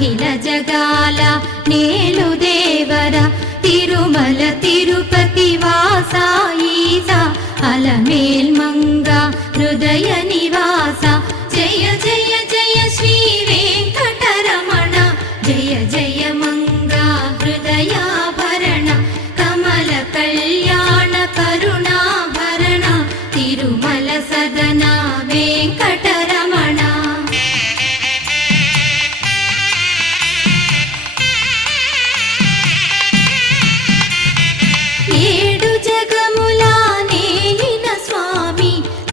అఖిల జగాల నేలు దేవర తిరుమల తిరుపతి వాస ఈసా అలమేల్ మంగ హృదయ నివాస జయ జయ జయ శ్రీ వెంకటరమణ జయ జయ మంగ హృదయాభరణ కమల కళ్యాణ కరుణాభరణ తిరుమల సదన వెంకట